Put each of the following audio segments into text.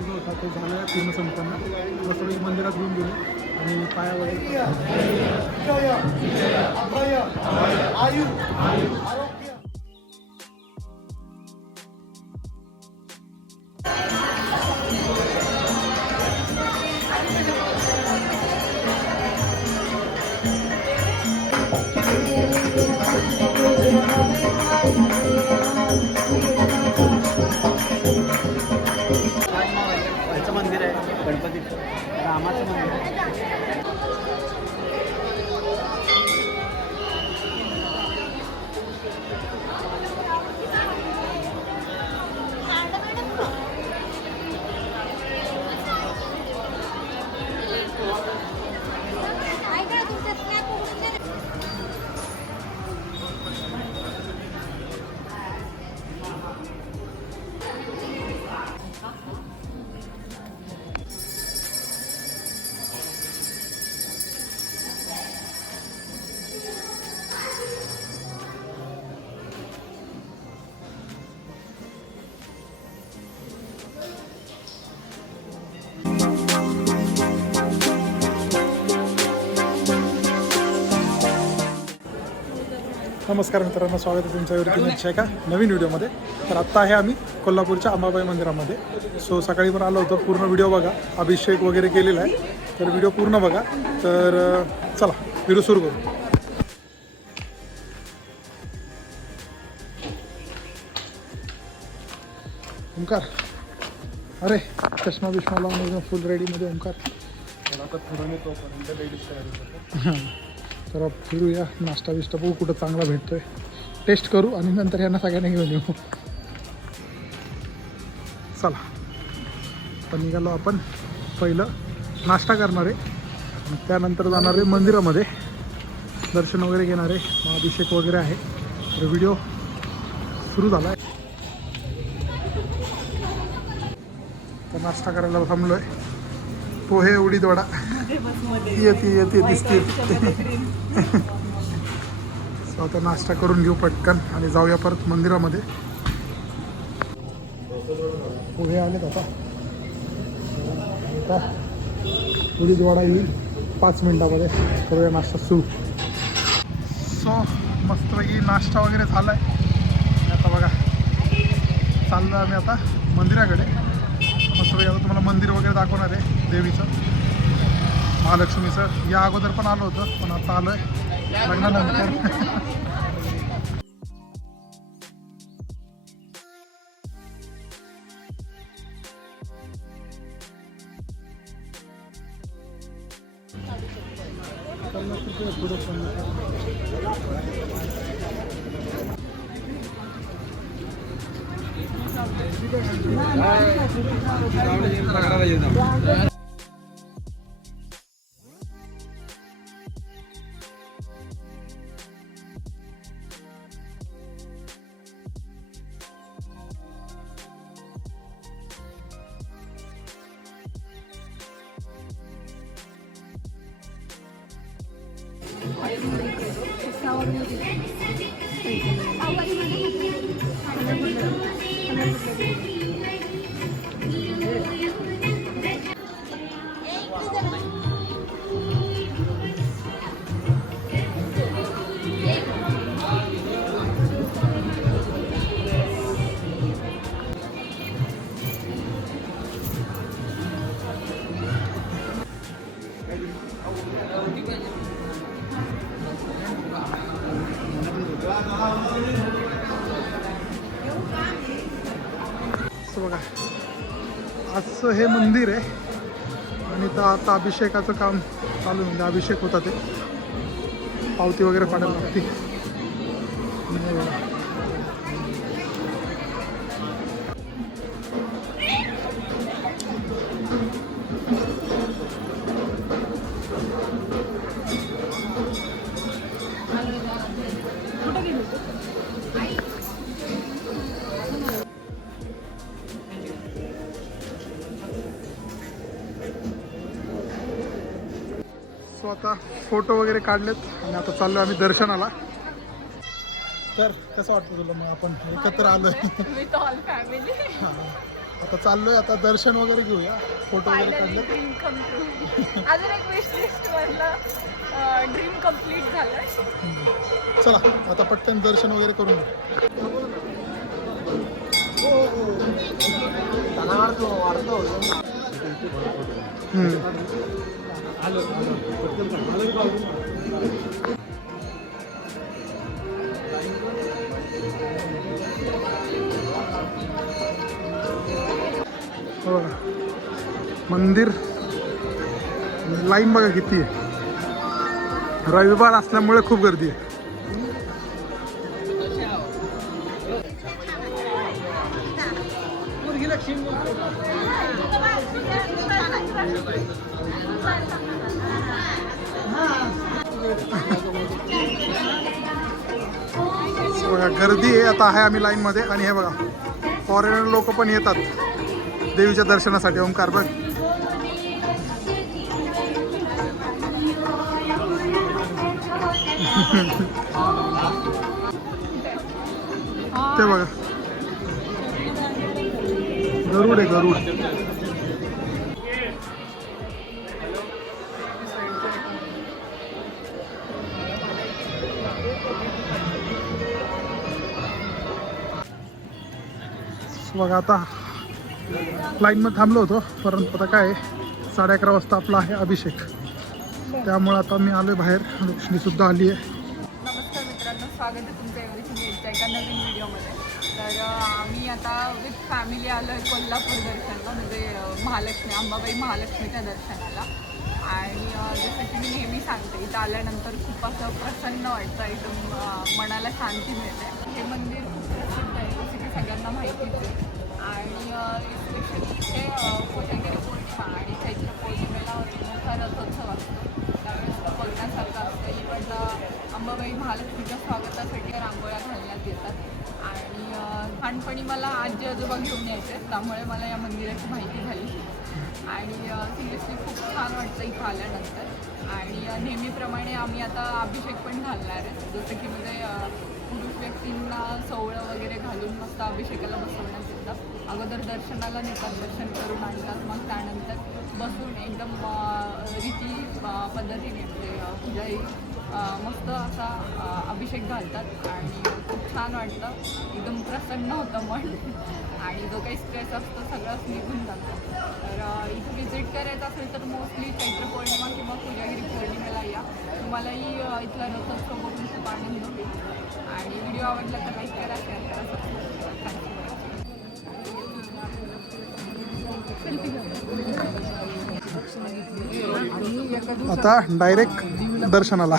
खर्च जो होता तो झाला पूर्ण संपन्न मस्त मंदिरात घेऊन गेलो आणि पाया वगैरे ह्याचं नमस्कार मित्रांनो स्वागत आहे तुमच्या युवतीच्या एका नवीन व्हिडिओमध्ये. तर आत्ता आहे आम्ही कोल्हापूरच्या अंबाबाई मंदिरामध्ये. सो सकाळी पण आलो होतो पूर्ण व्हिडिओ बघा. अभिषेक वगैरे केलेला आहे. तर व्हिडिओ पूर्ण बघा. तर चला व्हिडिओ सुरू करू. ओंकार. अरे चष्मा बिष्मा लावून एकदम फुल रेडीमध्ये ओंकार. तर फिरूया नाश्ता बिष्टा बघू कुठं चांगला भेटतो आहे टेस्ट करू आणि नंतर यांना सगळ्यांना घेऊन येऊ. चला. पण निघालो आपण पहिलं नाश्ता करणार. आहे त्यानंतर जाणार आहे मंदिरामध्ये. दर्शन वगैरे घेणार. आहे महाभिषेक अभिषेक वगैरे आहे. तर व्हिडिओ सुरू झाला आहे तर नाश्ता करायला थांबलो आहे पोहे उडीद वडा. येते येते दिसते. सो आता नाश्ता करून घेऊ पटकन आणि जाऊया परत मंदिरामध्ये. पोहे आलेत आता. आता उडीद वडा येईल. पाच मिनिटामध्ये करूया नाश्ता सुरू. सो मस्तपैकी नाश्ता वगैरे झाला आहे आता बघा चाललो आम्ही आता मंदिराकडे. मस्तपैकी आता तुम्हाला मंदिर वगैरे दाखवणार आहे देवीचं. महालक्ष्मीचं या अगोदर पण आलो होतं पण आता आलो आहे लग्नानंतर असं हे मंदिर आहे. आणि तर आता अभिषेकाचं काम चालू म्हणजे अभिषेक होता ते. पावती वगैरे पाडायला लागते आता फोटो वगैरे काढलेत आणि आता चाललो आम्ही दर्शनाला. तर कसं वाटतं तुला मग आपण एकत्र आलोय? विथ ऑल फॅमिली आता चाललोय आता दर्शन वगैरे घेऊया. फोटो वगैरे काढले अजून एक विश लिस्ट मधलं ड्रीम कंप्लीट झालं चला आता पटकन दर्शन वगैरे करून घेऊ. हो बघा. मंदिर लाईन बघा किती आहे. रविवार असल्यामुळे खूप गर्दी आहे. बघा, गर्दी आहे आता आहे आम्ही लाईनमध्ये आणि हे बघा फॉरेनर लोक पण येतात देवीच्या दर्शनासाठी ओंकार बघ. ते बघा. गरुड आहे गरुड. बघा आता. लाईनमध्ये थांबलो होतो परंतु आता काय साडे अकरा वाजता आपला आहे अभिषेक. त्यामुळे आता मी आलोय बाहेर लक्ष्मीसुद्धा सुद्धा आली आहे. नमस्कार मित्रांनो स्वागत आहे तुमचं एका नवीन व्हिडिओमध्ये. तर आम्ही आता विथ फॅमिली आलो आहे कोल्हापूर दर्शनला म्हणजे महालक्ष्मी अंबाबाई महालक्ष्मीच्या दर्शनाला. आणि जसं की मी नेहमी सांगते इथं आल्यानंतर खूप असं प्रसन्न वाटतं एकदम मनाला शांती मिळते. हे मंदिर खूप प्रसिद्ध आहे जसं की सगळ्यांना माहितीच आहे. आणि स्पेशली इथे अं, कोजागिरी पौर्णिमा आणि चैत्र पौर्णिमेला मोठा रथोत्सव असतो. त्यावेळेस तो बघण्यासारखं असतं. इवन अंबाबाई महालक्ष्मीच्या स्वागतासाठी रांगोळ्या घालण्यात येतात. आणि लहानपणी मला आजी आजोबा घेऊन यायचे. त्यामुळे मला या मंदिराची माहिती झाली. आणि सिरियसली खूप छान वाटतं इथं आल्यानंतर. आणि नेहमीप्रमाणे आम्ही आता अभिषेक पण घालणार आहे. जसं की म्हणजे पुरुष व्यक्तींना सोवळं वगैरे घालून मस्त अभिषेकाला बसवण्यात येतं. अगोदर दर्शनाला नेतात दर्शन करून आणतात मग त्यानंतर बसून एकदम रीती पद्धतीने म्हणजे मस्त असा अभिषेक घालतात. आणि खूप छान वाटतं. एकदम प्रसन्न होतं मन. आणि जो काही स्ट्रेस असतो सगळंच निघून जातं. तर इथं विजिट करायचं असेल तर मोस्ट आता डायरेक्ट दर्शनाला.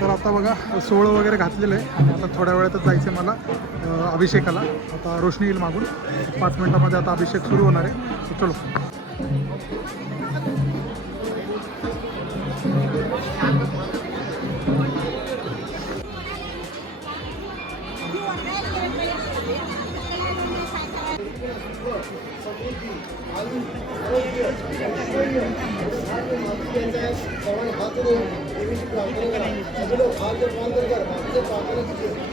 तर आता बघा सोहळं वगैरे घातलेलं आहे. आणि आता थोड्या वेळातच जायचं आहे मला अभिषेकाला. आता रोशनी येईल मागून. पाच मिनटामध्ये आता अभिषेक सुरू होणार आहे. चलो. तर चलो ओम ओम विशेषाय नमः ओम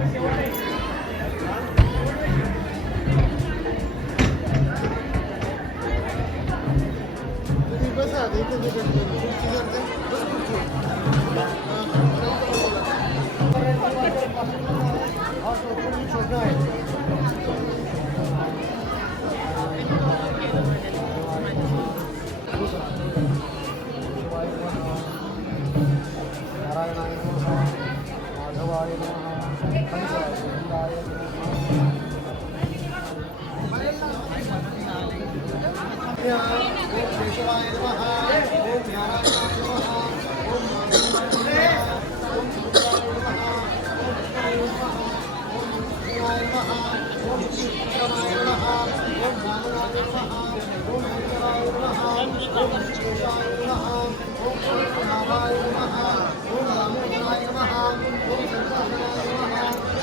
पद्मनाभाय नमः। ओम Kita harus bermain di rumah.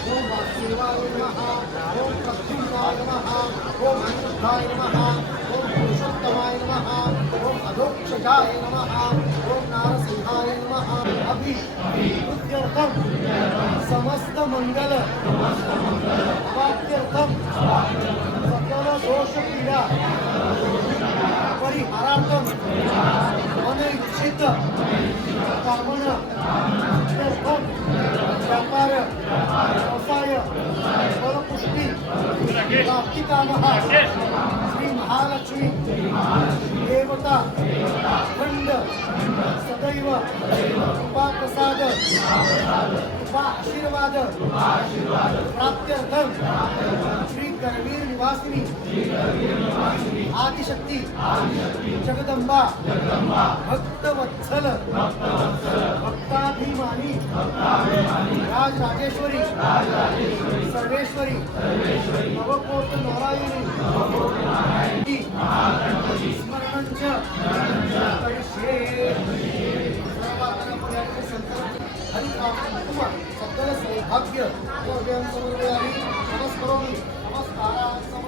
ओम वासुदेवाय नमः ओम प्रद्युम्नाय नमः ओम अनिरुद्धाय नमः ओम पुरुषोत्तमाय नमः ओम अधोक्षजाय नमः ओम नारसिंहाय नमः अभि कृत्यर्थम समस्त मंगल वाक्यर्थम सकल दोष पीडा परिहारार्थम अनैच्छित कामन श्री महालक्ष्मी देवता खंड सदैव कृपाप्रसाद कृपा आशीर्वाद प्राप्त्यर्थम करवीर निवासिनी. आदिशक्ती. जगदंबा. भक्तवत्सल. भक्ताभिमानी. राजराजेश्वरी. सर्वेश्वरी. नवकोट नारायणी. स्मरणंच करिष्ये हरिकाम सकल सौभाग्य सर्वं समर्पयामि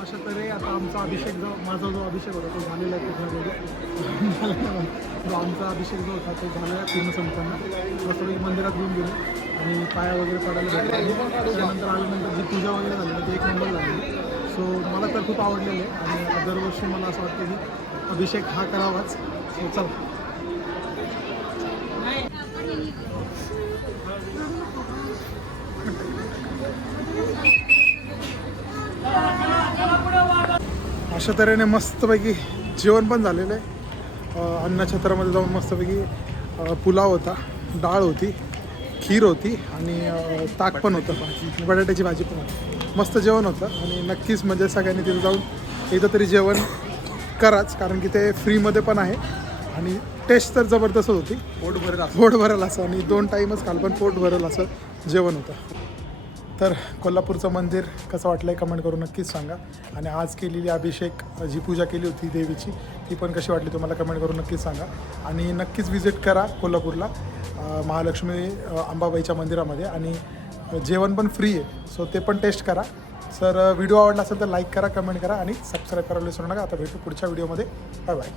अशा तऱ्हे आता आमचा अभिषेक जो माझा जो अभिषेक होता तो झालेला आहे पूर्ण जो आमचा अभिषेक जो होता तो झालेला पूर्ण संपन्न. मस्तपैकी मंदिरात घेऊन गेलो. आणि पाया वगैरे पडायला भेटला त्यानंतर आल्यानंतर जी पूजा वगैरे झाली ना ती एक नंबर झाली. सो मला तर खूप आवडलेलं आहे आणि दरवर्षी मला असं वाटतं की अभिषेक हा करावाच. सो चला. अशा तऱ्हेने मस्तपैकी जेवण पण झालेलं आहे. अन्नछत्रामध्ये जाऊन मस्तपैकी पुलाव होता डाळ होती. खीर होती आणि ताक पण होतं. आणि बटाट्याची भाजी पण होती. मस्त जेवण होतं आणि नक्कीच म्हणजे सगळ्यांनी तिथे जाऊन एकदा तरी जेवण कराच कारण की ते फ्रीमध्ये पण आहे. आणि टेस्ट तर जबरदस्त होती. पोट भरेल पोट भरेल असं आणि दोन टाईमच काल पण पोट भरेल असं जेवण होतं. तर कोल्हापूरचं मंदिर कसं वाटलं आहे कमेंट करून नक्कीच सांगा. आणि आज केलेली अभिषेक जी पूजा केली होती देवीची ती पण कशी वाटली तुम्हाला कमेंट करून नक्कीच सांगा. आणि नक्कीच विजिट करा कोल्हापूरला. महालक्ष्मी अंबाबाईच्या मंदिरामध्ये आणि जेवण पण फ्री आहे. सो ते पण टेस्ट करा. सर व्हिडिओ आवडला असेल तर लाईक करा कमेंट करा आणि सबस्क्राईब करायला विसरू नका. आता भेटू पुढच्या व्हिडिओमध्ये बाय बाय